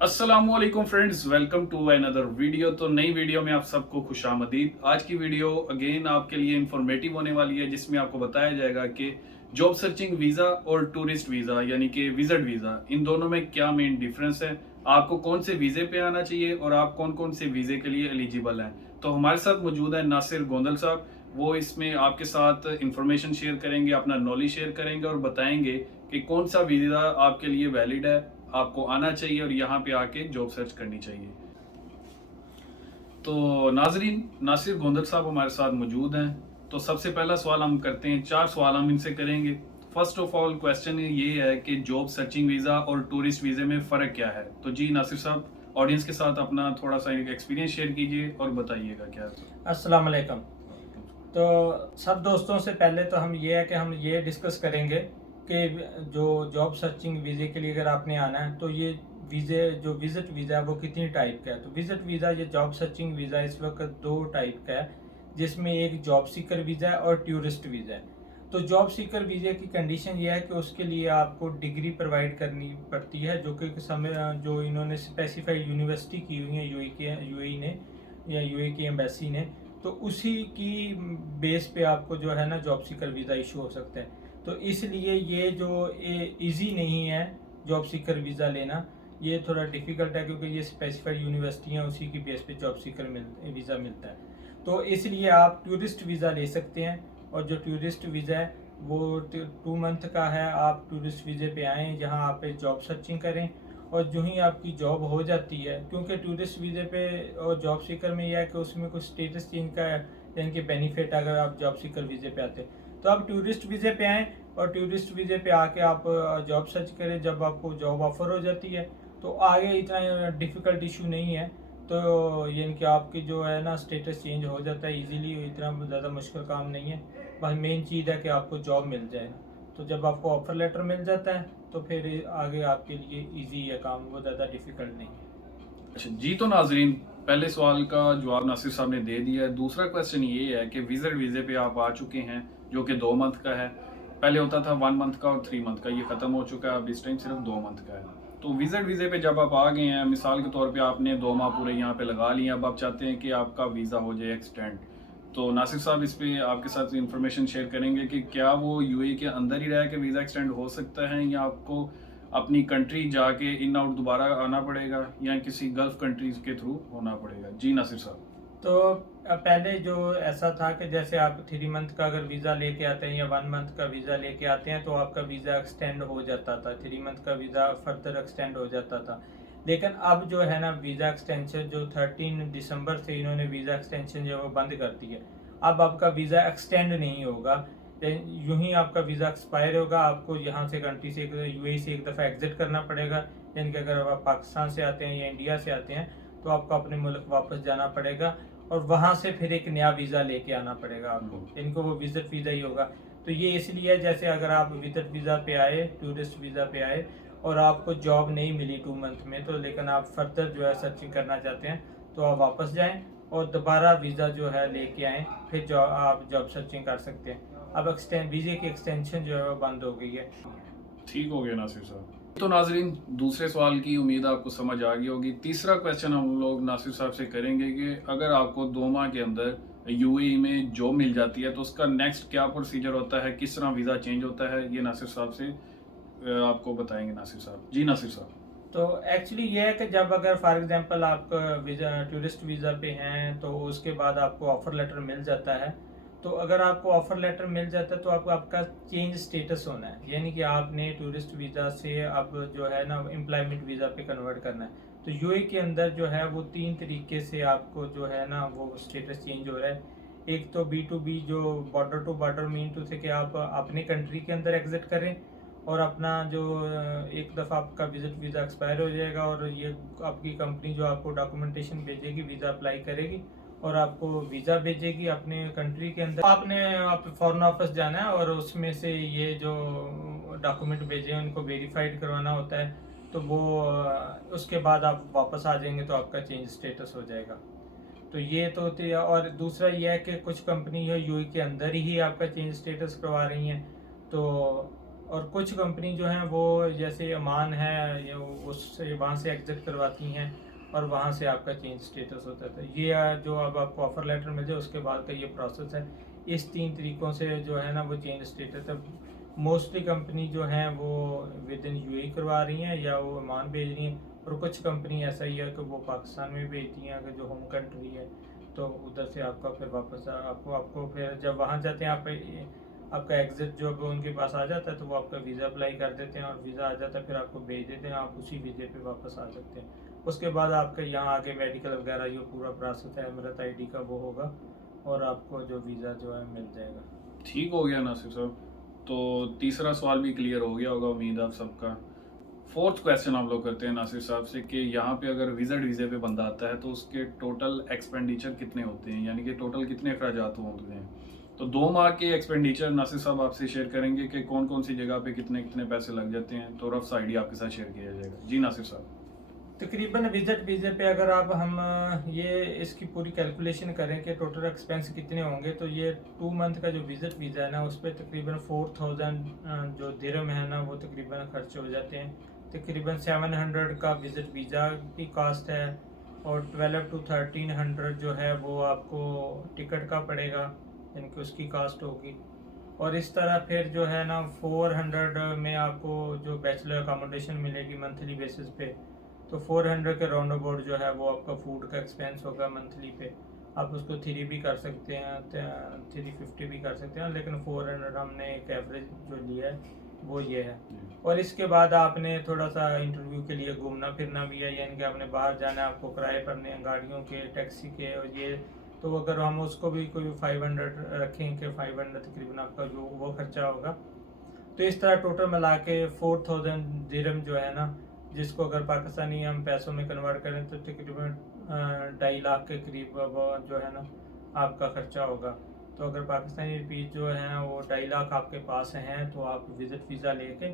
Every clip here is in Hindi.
अस्सलामुअलैकुम friends, welcome to another video. तो नई वीडियो में आप सबको खुशामदीद। आज की वीडियो अगेन आपके लिए इंफॉर्मेटिव होने वाली है, जिसमें आपको बताया जाएगा कि जॉब सर्चिंग वीज़ा और टूरिस्ट वीज़ा यानी कि विजिट वीज़ा, इन दोनों में क्या मेन डिफरेंस है, आपको कौन से वीज़े पे आना चाहिए और आप कौन कौन से वीज़े के लिए एलिजिबल हैं। तो हमारे साथ मौजूद है नासिर गोंदल साहब। वो इसमें आपके साथ इंफॉर्मेशन शेयर करेंगे, अपना नॉलेज शेयर करेंगे और बताएंगे कि कौन सा वीज़ा आपके लिए वैलिड है, आपको आना चाहिए और यहाँ पे आके जॉब सर्च करनी चाहिए। तो नाजरीन, नासिर गोंदल साहब हमारे साथ मौजूद हैं। तो सबसे पहला सवाल हम करते हैं, चार सवाल हम इनसे करेंगे। फर्स्ट ऑफ ऑल क्वेश्चन ये है कि जॉब सर्चिंग वीज़ा और टूरिस्ट वीज़े में फ़र्क क्या है। तो जी नासिर साहब, ऑडियंस के साथ अपना थोड़ा सा एक्सपीरियंस शेयर कीजिए और बताइएगा क्या है। अस्सलाम वालेकुम। तो सब दोस्तों से पहले तो हम ये है कि हम ये डिस्कस करेंगे कि जो जॉब सर्चिंग वीज़े के लिए अगर आपने आना है तो ये वीज़े जो विज़िट वीज़ा है वो कितनी टाइप का है। तो विज़िट वीज़ा, ये जॉब सर्चिंग वीज़ा इस वक्त दो टाइप का है, जिसमें एक जॉब सीकर वीज़ा है और टूरिस्ट वीज़ा है। तो जॉब सीकर वीज़े की कंडीशन ये है कि उसके लिए आपको डिग्री प्रोवाइड करनी पड़ती है, जो कि समय जो इन्होंने स्पेसिफाइड यूनिवर्सिटी की हुई है यूएई ने या यूएई की एम्बेसी ने, तो उसी की बेस पे आपको जो है ना जॉब सीकर वीज़ा इशू हो सकता है। तो इसलिए ये जो इजी नहीं है जॉब सीकर वीज़ा लेना, ये थोड़ा डिफ़िकल्ट है, क्योंकि ये स्पेसिफाइड यूनिवर्सिटी हैं, उसी की बेस पे जॉब सीकर वीज़ा मिलता है। तो इसलिए आप टूरिस्ट वीज़ा ले सकते हैं, और जो टूरिस्ट वीज़ा है वो 2 मंथ का है। आप टूरिस्ट वीज़े पे आएँ जहाँ आप जॉब सर्चिंग करें, और जो ही आपकी जॉब हो जाती है, क्योंकि टूरिस्ट वीज़े पे और जॉब सीकर में यह है कि उसमें कुछ स्टेटस चेंज का यानी कि बेनिफिट, अगर आप जॉब सीकर वीज़े पे आते हैं तो आप टूरिस्ट वीज़े पे आएँ, और टूरिस्ट वीज़े पे आके आप जॉब सर्च करें। जब आपको जॉब ऑफर हो जाती है तो आगे इतना डिफ़िकल्ट इशू नहीं है। तो यानी कि आपकी जो है ना स्टेटस चेंज हो जाता है इजीली, इतना ज़्यादा मुश्किल काम नहीं है। बस मेन चीज़ है कि आपको जॉब मिल जाए। तो जब आपको ऑफर लेटर मिल जाता है तो फिर आगे आपके लिए इजी है काम, वो ज़्यादा डिफ़िकल्ट नहीं है। अच्छा जी, तो नाजरीन, पहले सवाल का जवाब नासिर साहब ने दे दिया है। दूसरा क्वेश्चन ये है कि विजिट वीज़े पे आप आ चुके हैं, जो कि 2 मंथ का है। पहले होता था 1 मंथ का और 3 मंथ का, ये ख़त्म हो चुका है, अब इस टाइम सिर्फ 2 मंथ का है। तो विजिट वीज़े पे जब आप आ गए हैं, मिसाल के तौर पे आपने 2 माह पूरे यहाँ पे लगा लिए, अब आप चाहते हैं कि आपका वीज़ा हो जाए एक्सटेंड। तो नासिर साहब इस पे आपके साथ इंफॉर्मेशन शेयर करेंगे कि क्या वो यूएई के अंदर ही रह के वीज़ा एक्सटेंड हो सकता है, या आपको अपनी कंट्री जाके इन आउट दोबारा आना पड़ेगा, या किसी गल्फ कंट्रीज के थ्रू होना पड़ेगा। जी नासिर साहब। तो पहले जो ऐसा था कि जैसे आप 3 मंथ का अगर वीज़ा लेके आते हैं या 1 मंथ का वीज़ा लेके आते हैं तो आपका वीज़ा एक्सटेंड हो जाता था, 3 मंथ का वीज़ा फर्दर एक्सटेंड हो जाता था। लेकिन अब जो है ना वीज़ा एक्सटेंशन जो 13 दिसंबर से इन्होंने वीज़ा एक्सटेंशन जो है वो बंद कर दी है। अब आपका वीज़ा एक्सटेंड नहीं होगा, यूं ही आपका वीज़ा एक्सपायर होगा। आपको यहाँ से कंट्री से यूएई से एक दफ़ा एग्जिट करना पड़ेगा, यानी कि अगर आप पाकिस्तान से आते हैं या इंडिया से आते हैं तो आपको अपने मुल्क वापस जाना पड़ेगा, और वहाँ से फिर एक नया वीज़ा लेके आना पड़ेगा आपको, इनको वो विजिट वीज़ा ही होगा। तो ये इसलिए है, जैसे अगर आप विजिट वीज़ा पे आए, टूरिस्ट वीज़ा पे आए, और आपको जॉब नहीं मिली 2 मंथ में, तो लेकिन आप फर्दर जो है सर्चिंग करना चाहते हैं तो आप वापस जाएं और दोबारा वीज़ा जो है लेके आएँ, फिर जो आप जॉब सर्चिंग कर सकते हैं। अब वीज़े की एक्सटेंशन जो है वो बंद हो गई है। ठीक हो गया नासिर साहब। तो नाजरीन, दूसरे सवाल की उम्मीद आपको समझ आ गई होगी। तीसरा क्वेश्चन हम लोग नासिर साहब से करेंगे कि अगर आपको 2 माह के अंदर यूएई में जॉब मिल जाती है तो उसका नेक्स्ट क्या प्रोसीजर होता है, किस तरह वीज़ा चेंज होता है, ये नासिर साहब से आपको बताएंगे नासिर साहब। जी नासिर साहब। तो एक्चुअली ये है कि जब अगर फॉर एग्जांपल आप वीज़ा टूरिस्ट वीज़ा पे हैं तो उसके बाद आपको ऑफ़र लेटर मिल जाता है। तो अगर आपको ऑफ़र लेटर मिल जाता है तो आपको आपका चेंज स्टेटस होना है, यानी कि आपने टूरिस्ट वीज़ा से अब जो है ना एम्प्लॉयमेंट वीज़ा पे कन्वर्ट करना है। तो यूएई के अंदर जो है वो 3 तरीके से आपको जो है ना वो स्टेटस चेंज हो रहा है। एक तो B2B, जो border to border, mean to say कि आप अपने कंट्री के अंदर एग्जिट करें, और अपना जो एक दफ़ा आपका विजिट वीज़ा एक्सपायर हो जाएगा और ये आपकी कंपनी जो आपको डॉक्यूमेंटेशन भेजेगी, वीज़ा अप्लाई करेगी और आपको वीज़ा भेजेगी अपने कंट्री के अंदर। आपने आप फॉरेन ऑफिस जाना है और उसमें से ये जो डॉक्यूमेंट भेजे हैं उनको वेरीफाइड करवाना होता है। तो वो उसके बाद आप वापस आ जाएंगे तो आपका चेंज स्टेटस हो जाएगा। तो ये तो होती है। और दूसरा ये है कि कुछ कंपनी है यूएई के अंदर ही आपका चेंज स्टेटस करवा रही हैं। तो और कुछ कंपनी जो हैं वो जैसे अमान है ये उससे वहाँ से एग्जिट करवाती हैं और वहाँ से आपका चेंज स्टेटस होता है। तो ये जो अब आपको ऑफर लेटर मिल जाए उसके बाद का ये प्रोसेस है। इस 3 तरीक़ों से जो है ना वो चेंज स्टेटस है। मोस्टली कंपनी जो हैं वो विद इन यूएई करवा रही हैं या वो ओमान भेज रही हैं, और कुछ कंपनी ऐसा ही है कि वो पाकिस्तान में भेजती हैं अगर जो होम कंट्री है, तो उधर से आपका फिर वापस आपको फिर जब वहाँ जाते हैं आपका एग्जिट जो उनके पास आ जाता है तो वो आपका वीज़ा अप्लाई कर देते हैं और वीज़ा आ जाता है, फिर आपको भेज देते हैं, आप उसी वीज़े पे वापस आ सकते हैं। उसके बाद आपका यहाँ आगे मेडिकल वगैरह जो पूरा प्रोसेस है अमृत आईडी का वो होगा और आपको जो वीज़ा जो है मिल जाएगा। ठीक हो गया नासिर साहब, तो तीसरा सवाल भी क्लियर हो गया होगा उम्मीद आप सबका। फोर्थ क्वेश्चन आप लोग करते हैं नासिर साहब से कि यहाँ पे अगर विजिट वीज़े पे बंदा आता है तो उसके टोटल एक्सपेंडिचर कितने होते हैं, यानी कि टोटल कितने अखराजात होते हैं। तो 2 माह के एक्सपेंडिचर नासिर साहब आपसे शेयर करेंगे कि कौन कौन सी जगह पे कितने कितने पैसे लग जाते हैं, तो रफ सा आइडिया आपके साथ शेयर किया जाएगा। जी नासिर साहब। तकरीबन विजिट वीज़े पे अगर आप हम ये इसकी पूरी कैलकुलेशन करें कि टोटल एक्सपेंस कितने होंगे, तो ये 2 मंथ का जो विजिट वीज़ा है ना उस पर तकरीबन 4000 जो दिरहम है ना वो तकरीबन खर्च हो जाते हैं। तकरीबन 700 का विजिट वीज़ा की कास्ट है और 12 to 1300 जो है वो आपको टिकट का पड़ेगा, यानी कि उसकी कास्ट होगी। और इस तरह फिर जो है ना 400 में आपको जो बैचलर अकोमोडेशन मिलेगी मंथली बेसिस पे, तो 400 के राउंड अबाउट जो है वो आपका फूड का एक्सपेंस होगा मंथली पे। आप उसको 3 भी कर सकते हैं, 350 भी कर सकते हैं, लेकिन 400 हमने एक एवरेज जो लिया है वो ये है। और इसके बाद आपने थोड़ा सा इंटरव्यू के लिए घूमना फिरना भी है, यानी कि आपने बाहर जाना है, आपको किराए पड़ने हैं गाड़ियों के, टैक्सी के और ये, तो अगर हम उसको भी कोई 500 रखें कि 500 तकरीबन आपका जो वो खर्चा होगा, तो इस तरह टोटल मिला के 4000 दिरहम जो है ना, जिसको अगर पाकिस्तानी हम पैसों में कन्वर्ट करें तो तकरीबन 2.5 लाख के करीब वो जो है ना आपका खर्चा होगा। तो अगर पाकिस्तानी रुपीज़ जो है ना वो 2.5 लाख आपके पास हैं तो आप विजिट वीज़ा लेके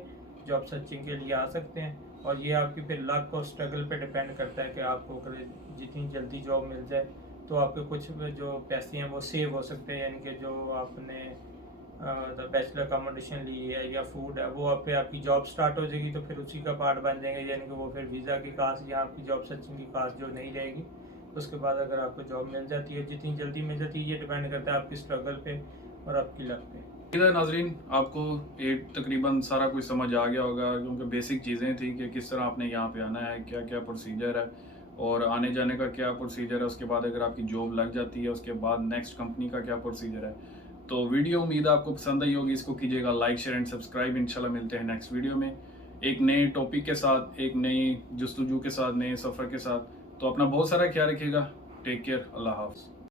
जॉब सर्चिंग के लिए आ सकते हैं। और ये आपकी फिर लक और स्ट्रगल पे डिपेंड करता है कि आपको अगर जितनी जल्दी जॉब मिल जाए तो आपके कुछ जो पैसे हैं वो सेव हो सकते हैं, यानी कि जो आपने बैचलर अकोमोडेशन ली है या फूड है वो आप पे आपकी जॉब स्टार्ट हो जाएगी तो फिर उसी का पार्ट बन जाएंगे, यानी कि वो फिर वीज़ा की कास्ट या आपकी जॉब सर्चिंग की कास्ट जो नहीं रहेगी। उसके बाद अगर आपको जॉब मिल जाती है, जितनी जल्दी मिल जाती है, ये डिपेंड करता है आपकी स्ट्रगल पे और आपकी लक पे। इधर नाजरीन आपको एक तकरीबन सारा कुछ समझ आ गया होगा, क्योंकि बेसिक चीज़ें थी कि किस तरह आपने यहाँ पे आना है, क्या क्या प्रोसीजर है और आने जाने का क्या प्रोसीजर है। उसके बाद अगर आपकी जॉब लग जाती है उसके बाद नेक्स्ट कंपनी का क्या प्रोसीजर है। तो वीडियो उम्मीद आपको पसंद आई होगी, इसको कीजिएगा लाइक शेयर एंड सब्सक्राइब। इंशाल्लाह मिलते हैं नेक्स्ट वीडियो में एक नए टॉपिक के साथ, एक नई जस्तुजू के साथ, नए सफ़र के साथ। तो अपना बहुत सारा ख्याल रखिएगा। टेक केयर, अल्लाह हाफ़िज़।